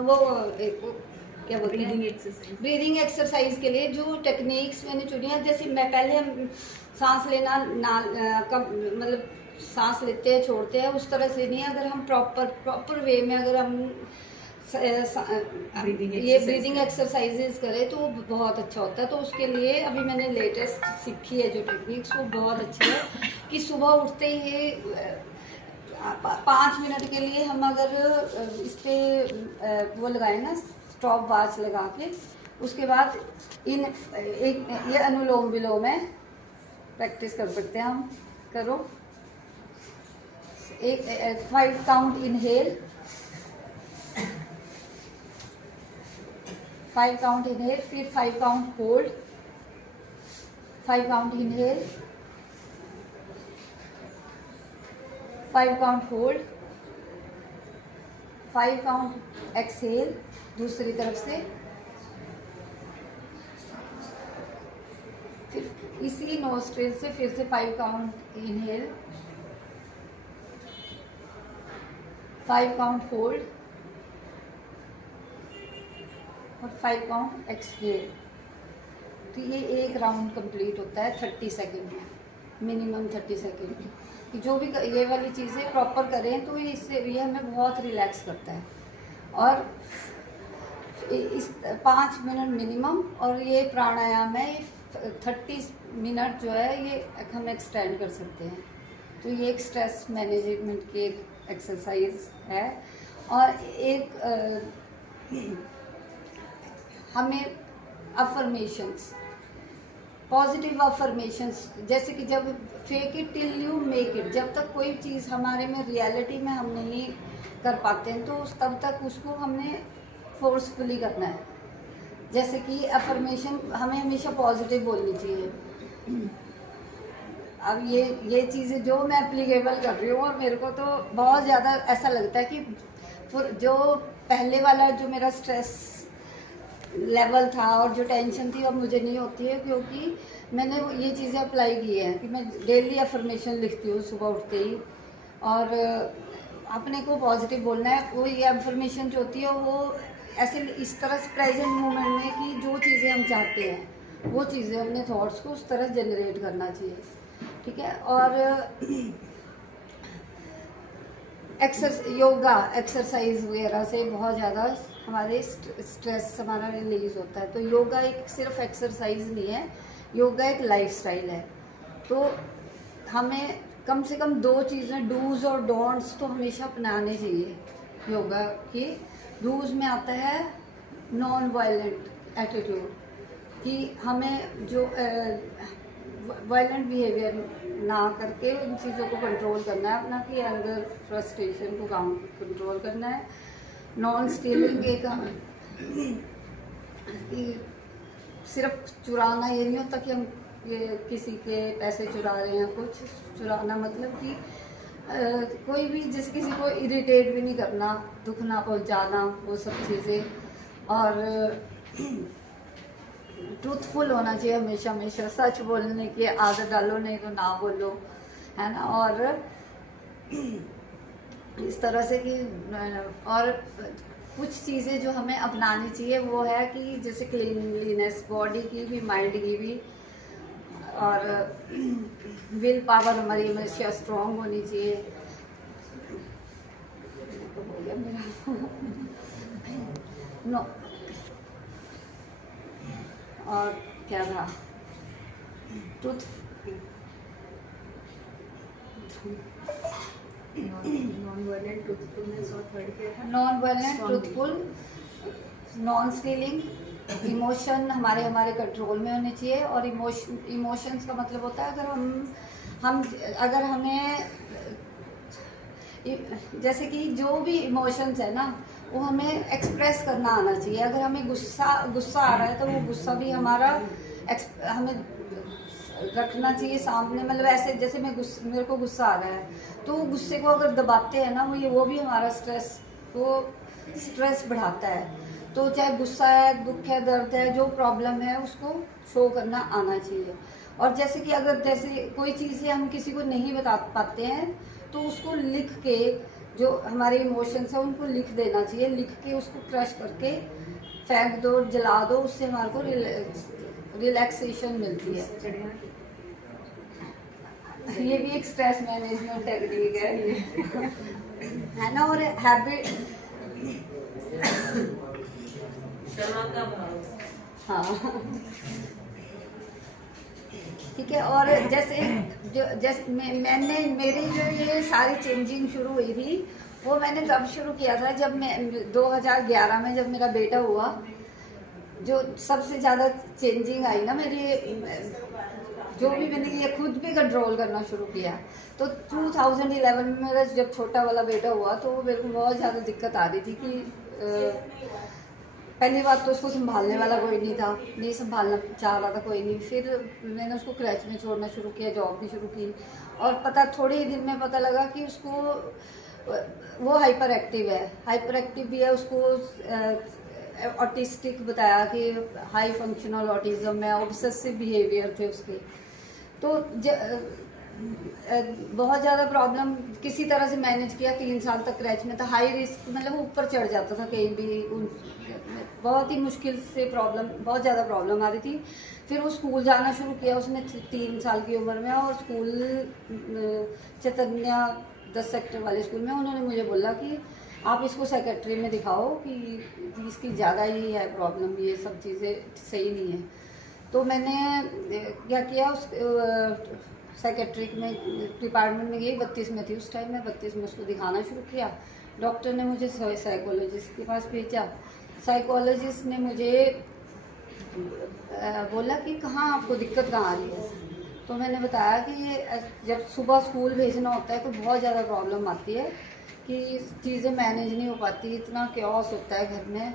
वो क्या बोलते हैं, ब्रीदिंग एक्सरसाइज के लिए जो टेक्निक्स मैंने चुनी है, जैसे मैं पहले हम सांस लेना मतलब सांस लेते हैं छोड़ते हैं उस तरह से नहीं, अगर हम प्रॉपर वे में अगर हम ये ब्रीदिंग एक्सरसाइजेज करें तो बहुत अच्छा होता है। तो उसके लिए अभी मैंने लेटेस्ट सीखी है जो टेक्निक्स, वो बहुत अच्छी है कि सुबह उठते ही 5 मिनट के लिए हम अगर इस पर वो लगाए ना स्टॉप वॉच लगा के, उसके बाद ये अनुलोम विलोम है, प्रैक्टिस कर सकते हैं हम। करो 5 काउंट इनहेल, 5 काउंट इनहेल, फिर 5 count hold, 5 count inhale, 5 count hold, 5 count exhale दूसरी तरफ से, फिर इसी नोस्ट्रिल से फिर से 5 काउंट इनहेल, 5 काउंट होल्ड और 5 काउंट एक्सहेल। तो ये एक राउंड कंप्लीट होता है 30 सेकेंड में, मिनिमम 30 सेकेंड। कि जो भी ये वाली चीज़ें प्रॉपर करें तो इससे ये हमें बहुत रिलैक्स करता है। और इस 5 मिनट मिनिमम, और ये प्राणायाम है, ये 30 मिनट जो है ये हम एक्सटेंड कर सकते हैं। तो ये एक स्ट्रेस मैनेजमेंट की एक एक्सरसाइज है। और एक हमें अफर्मेशंस, पॉजिटिव अफर्मेशंस, जैसे कि जब fake it till you make it, जब तक कोई चीज़ हमारे में रियलिटी में हम नहीं कर पाते हैं तो तब तक उसको हमने फोर्सफुली करना है। जैसे कि अफर्मेशन हमें हमेशा पॉजिटिव बोलनी चाहिए। अब ये चीज़ें जो मैं एप्लीकेबल कर रही हूँ, और मेरे को तो बहुत ज़्यादा ऐसा लगता है कि जो पहले वाला जो मेरा स्ट्रेस लेवल था और जो टेंशन थी अब मुझे नहीं होती है, क्योंकि मैंने ये चीज़ें अप्लाई की हैं कि मैं डेली अफर्मेशन लिखती हूँ सुबह उठते ही, और अपने को पॉजिटिव बोलना है। वो ये अफर्मेशन जो होती है वो ऐसे इस तरह से प्रेजेंट मोमेंट में कि जो चीज़ें हम चाहते हैं वो चीज़ें अपने थॉट्स को उस तरह जनरेट करना चाहिए, ठीक है। और योगा एक्सरसाइज वगैरह से बहुत ज़्यादा हमारे स्ट्रेस हमारा रिलीज होता है। तो योगा एक सिर्फ एक्सरसाइज नहीं है, योगा एक लाइफस्टाइल है। तो हमें कम से कम 2 चीज़ें, डूज और डोंट्स, तो हमेशा अपनाने चाहिए। योगा की डूज में आता है नॉन वायलेंट एटीट्यूड, कि हमें जो वायलेंट बिहेवियर ना करके इन चीज़ों को कंट्रोल करना है अपना, कि एंगर फ्रस्ट्रेशन को कंट्रोल करना है। नॉन स्टीलिंग एक कि सिर्फ चुराना ये नहीं होता कि हम किसी के पैसे चुरा रहे हैं। कुछ चुराना मतलब कि कोई भी जैसे किसी को इरिटेट भी नहीं करना, दुख ना पहुंचाना, वो सब चीज़ें। और ट्रूथफुल होना चाहिए हमेशा, हमेशा सच बोलने की आदत डालो, नहीं तो ना बोलो, है ना। और इस तरह से कि और कुछ चीज़ें जो हमें अपनानी चाहिए वो है कि जैसे क्लीनलीनेस, बॉडी की भी माइंड की भी, और विल पावर हमारी हमेशा स्ट्रॉन्ग होनी चाहिए। हो गया मेरा नो, और क्या था, ट्रूथ, नॉन वायलेंट ट्रूथफुलनेस, और थर्ड क्या था? Non violent, truthful, non stealing. Emotion हमारे कंट्रोल में होने चाहिए। और इमोशंस का मतलब होता है अगर हमें जैसे कि जो भी इमोशंस है ना वो हमें एक्सप्रेस करना आना चाहिए। अगर हमें गुस्सा आ रहा है तो वो गुस्सा भी हमारा हमें रखना चाहिए सामने। मतलब ऐसे जैसे मेरे को गुस्सा आ रहा है तो गुस्से को अगर दबाते हैं ना वो भी हमारा स्ट्रेस बढ़ाता है। तो चाहे गुस्सा है, दुख है, दर्द है, जो प्रॉब्लम है उसको शो करना आना चाहिए। और जैसे कि अगर जैसे कोई चीज़ें हम किसी को नहीं बता पाते हैं तो उसको लिख के जो हमारे इमोशंस है उनको लिख देना चाहिए, लिख के उसको क्रश करके फेंक दो, जला दो, उससे हमारे को रिलैक्सेशन मिलती है। ये भी एक स्ट्रेस मैनेजमेंट टेक्निक है ना। और हैबिट, हाँ ठीक है। और जैसे मैंने मेरी जो ये सारी चेंजिंग शुरू हुई थी वो मैंने तब शुरू किया था जब मैं 2011 में जब मेरा बेटा हुआ। जो सबसे ज़्यादा चेंजिंग आई ना मेरी, जो भी मैंने ये खुद पे कंट्रोल करना शुरू किया, तो 2011 में मेरा जब छोटा वाला बेटा हुआ तो मेरे को बहुत ज़्यादा दिक्कत आ रही थी कि पहली बात तो उसको संभालने वाला कोई नहीं था, नहीं संभालना चाह रहा था कोई नहीं। फिर मैंने उसको क्रैच में छोड़ना शुरू किया, जॉब भी शुरू की, और थोड़े ही दिन में पता लगा कि उसको वो हाइपर एक्टिव है, हाइपर एक्टिव भी है। उसको ऑटिस्टिक बताया कि हाई फंक्शनल ऑटिज्म है, ऑब्सेसिव बिहेवियर थे उसके। तो बहुत ज़्यादा प्रॉब्लम किसी तरह से मैनेज किया, 3 साल तक क्रैच में था, हाई रिस्क, मतलब वो ऊपर चढ़ जाता था कहीं भी, बहुत ही मुश्किल से बहुत ज़्यादा प्रॉब्लम आ रही थी। फिर वो स्कूल जाना शुरू किया उसने 3 साल की उम्र में, और स्कूल चैतन्य 10 सेक्टर वाले स्कूल में उन्होंने मुझे बोला कि आप इसको सेक्रेटरी में दिखाओ कि इसकी ज़्यादा ही है प्रॉब्लम, ये सब चीज़ें सही नहीं है। तो मैंने क्या किया, उस सेक्रेटरी में डिपार्टमेंट में गई, 32 में थी उस टाइम में, 32 में उसको दिखाना शुरू किया। डॉक्टर ने मुझे साइकोलॉजिस्ट के पास भेजा। साइकोलॉजिस्ट ने मुझे बोला कि कहाँ आपको दिक्कत कहाँ आ रही है। तो मैंने बताया कि ये जब सुबह स्कूल भेजना होता है तो बहुत ज़्यादा प्रॉब्लम आती है कि चीज़ें मैनेज नहीं हो पाती, इतना क्योस होता है घर में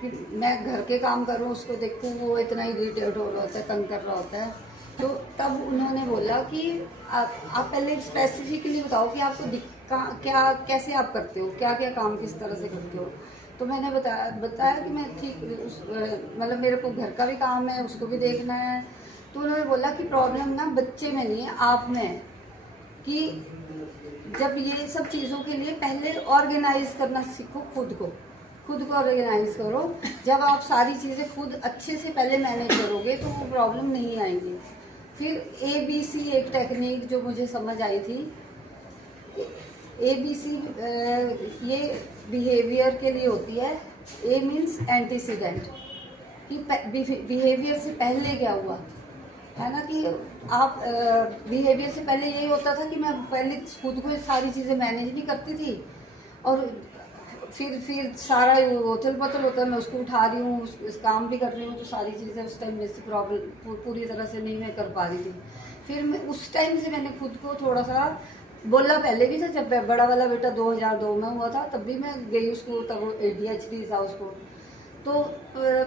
कि मैं घर के काम करूँ उसको देखूँ, वो इतना इरिटेट हो रहा होता है, तंग कर रहा होता है। तो तब उन्होंने बोला कि आप पहले स्पेसिफिकली बताओ कि आपको क्या कैसे आप करते हो, क्या क्या काम किस तरह से करते हो। तो मैंने बताया कि मैं ठीक मतलब मेरे को घर का भी काम है, उसको भी देखना है। तो उन्होंने बोला कि प्रॉब्लम ना बच्चे में नहीं है, आप में है, कि जब ये सब चीज़ों के लिए पहले ऑर्गेनाइज करना सीखो, खुद को ऑर्गेनाइज करो। जब आप सारी चीज़ें खुद अच्छे से पहले मैनेज करोगे तो वो प्रॉब्लम नहीं आएंगी। फिर ABC एक टेक्निक जो मुझे समझ आई थी, ABC ये बिहेवियर के लिए होती है। A मीन्स एंटीसीडेंट, कि बिहेवियर से पहले क्या हुआ है ना, कि आप बिहेवियर से पहले यही होता था कि मैं पहले खुद को सारी चीज़ें मैनेज नहीं करती थी, और फिर सारा उथल पुथल होता है, मैं उसको उठा रही हूँ, उस काम भी कर रही हूँ, तो सारी चीज़ें उस टाइम में से प्रॉब्लम पूरी तरह से नहीं मैं कर पा रही थी। फिर मैं उस टाइम से मैंने खुद को थोड़ा सा बोला, पहले भी था जब बड़ा वाला बेटा 2002 में हुआ था, तब भी मैं गई उसको, तब वो ADHD था उसको, तो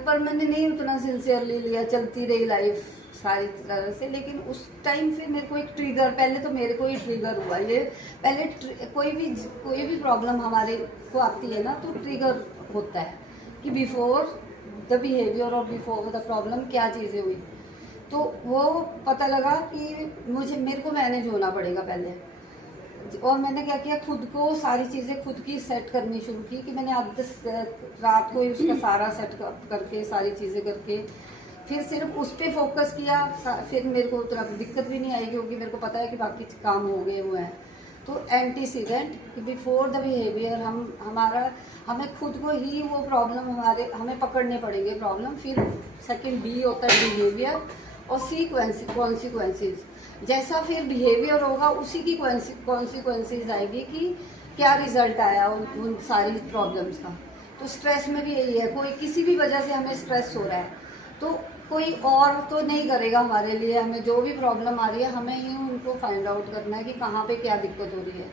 पर मैंने नहीं उतना सिंसियरली लिया, चलती रही लाइफ सारी तरह से। लेकिन उस टाइम से मेरे को एक ट्रिगर, पहले तो मेरे को ही ट्रिगर हुआ ये, पहले कोई भी प्रॉब्लम हमारे को आती है ना, तो ट्रिगर होता है कि बिफोर द बिहेवियर और बिफोर द प्रॉब्लम क्या चीज़ें हुई। तो वो पता लगा कि मेरे को मैनेज होना पड़ेगा पहले। और मैंने क्या किया, खुद को सारी चीज़ें खुद की सेट करनी शुरू की, कि मैंने अब रात को ही उसका सारा सेट करके सारी चीज़ें करके फिर सिर्फ उस पर फोकस किया। फिर मेरे को उतना दिक्कत भी नहीं आई, क्योंकि मेरे को पता है कि बाकी काम हो गए हुए हैं। तो एंटीसीडेंट बिफोर द बिहेवियर, हमें खुद को ही वो प्रॉब्लम हमें पकड़ने पड़ेंगे प्रॉब्लम। फिर सेकंड B होता है बिहेवियर, और C कॉन्सिक्वेंसेस। जैसा फिर बिहेवियर होगा उसी की कॉन्सिक्वेंसेस आएगी कि क्या रिजल्ट आया उन सारी प्रॉब्लम्स का। तो स्ट्रेस में भी यही है, कोई किसी भी वजह से हमें स्ट्रेस हो रहा है तो कोई और तो नहीं करेगा हमारे लिए। हमें जो भी प्रॉब्लम आ रही है हमें ही उनको फाइंड आउट करना है कि कहाँ पे क्या दिक्कत हो रही है।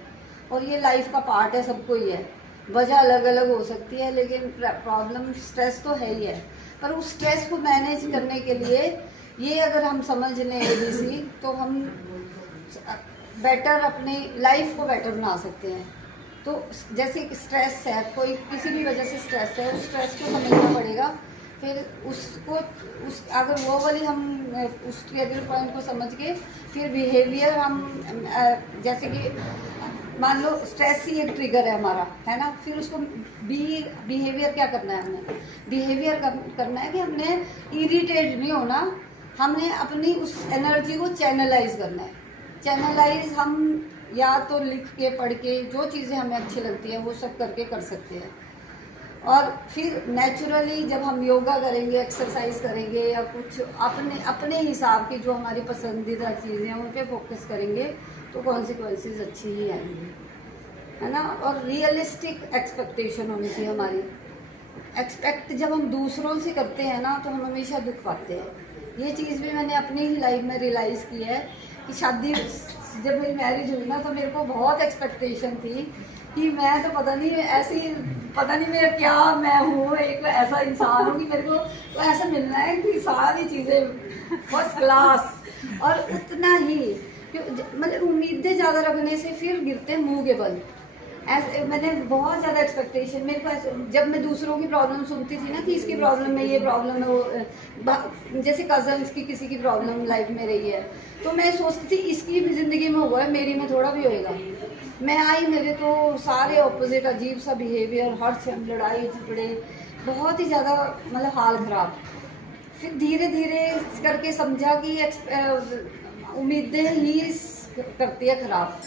और ये लाइफ का पार्ट है, सबको ही है, वजह अलग अलग हो सकती है, लेकिन प्रॉब्लम स्ट्रेस तो है ही है। पर उस स्ट्रेस को मैनेज करने के लिए ये अगर हम समझ लें ABC, तो हम बेटर अपनी लाइफ को बेटर बना सकते हैं। तो जैसे स्ट्रेस है, कोई किसी भी वजह से स्ट्रेस है, उस स्ट्रेस को समझना पड़ेगा। फिर अगर वो वाली हम उस ट्रिगर पॉइंट को समझ के फिर बिहेवियर हम जैसे कि मान लो स्ट्रेस ही एक ट्रिगर है हमारा, है ना, फिर उसको बिहेवियर क्या करना है, हमने बिहेवियर करना है कि हमने इरिटेट नहीं होना, हमने अपनी उस एनर्जी को चैनलाइज करना है। चैनलाइज हम या तो लिख के पढ़ के जो चीज़ें हमें अच्छी लगती है वो सब करके कर सकते हैं। और फिर नेचुरली जब हम योगा करेंगे, एक्सरसाइज करेंगे या कुछ अपने अपने हिसाब की जो हमारी पसंदीदा चीज़ें हैं उन पर फोकस करेंगे तो कॉन्सिक्वेंसेस अच्छी ही आएंगी, है ना। और रियलिस्टिक एक्सपेक्टेशन होनी चाहिए हमारी। एक्सपेक्ट जब हम दूसरों से करते हैं ना तो हम हमेशा दुख पाते हैं। ये चीज़ भी मैंने अपनी ही लाइफ में रियलाइज़ की है कि शादी जब मेरी मैरिज हुई ना तो मेरे को बहुत एक्सपेक्टेशन थी कि मैं तो पता नहीं मेरा क्या, मैं हूँ एक ऐसा इंसान हूँ कि मेरे को तो ऐसा मिलना है कि सारी चीज़ें फर्स्ट क्लास, और उतना ही मतलब उम्मीदें ज़्यादा रखने से फिर गिरते हैं मुँह के बल। ऐसे मैंने बहुत ज़्यादा एक्सपेक्टेशन, मेरे को ऐसे जब मैं दूसरों की प्रॉब्लम सुनती थी ना कि इसकी प्रॉब्लम है, ये प्रॉब्लम है, वो जैसे कजन्स की किसी की प्रॉब्लम लाइफ में रही है तो मैं सोचती थी इसकी भी ज़िंदगी में हुआ है, मेरी में थोड़ा भी होएगा। मैं आई, मेरे तो सारे ऑपोजिट, अजीब सा बिहेवियर, हर से लड़ाई झगड़े, बहुत ही ज़्यादा मतलब हाल ख़राब। फिर धीरे धीरे करके समझा कि उम्मीदें ही करती है ख़राब।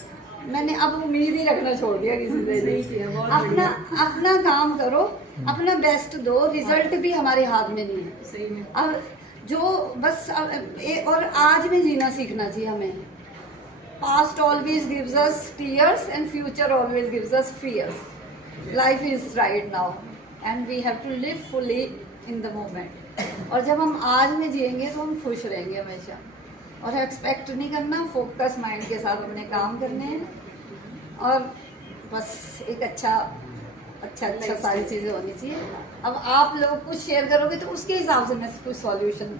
मैंने अब उम्मीद ही रखना छोड़ दिया किसी से नहीं। अपना काम करो, अपना बेस्ट दो, रिजल्ट भी हमारे हाथ में नहीं है। सही में अब जो बस और आज में जीना सीखना चाहिए हमें। Past always gives us tears and future always gives us fears. Life is right now and we have to live fully in the moment. और जब हम आज में जिएंगे तो हम खुश रहेंगे हमेशा। और एक्सपेक्ट नहीं करना, फोकस माइंड के साथ अपने काम करने हैं और बस एक अच्छा सारी चीज़ें होनी चाहिए। अब आप लोग कुछ शेयर करोगे तो उसके हिसाब से मैं कुछ सॉल्यूशन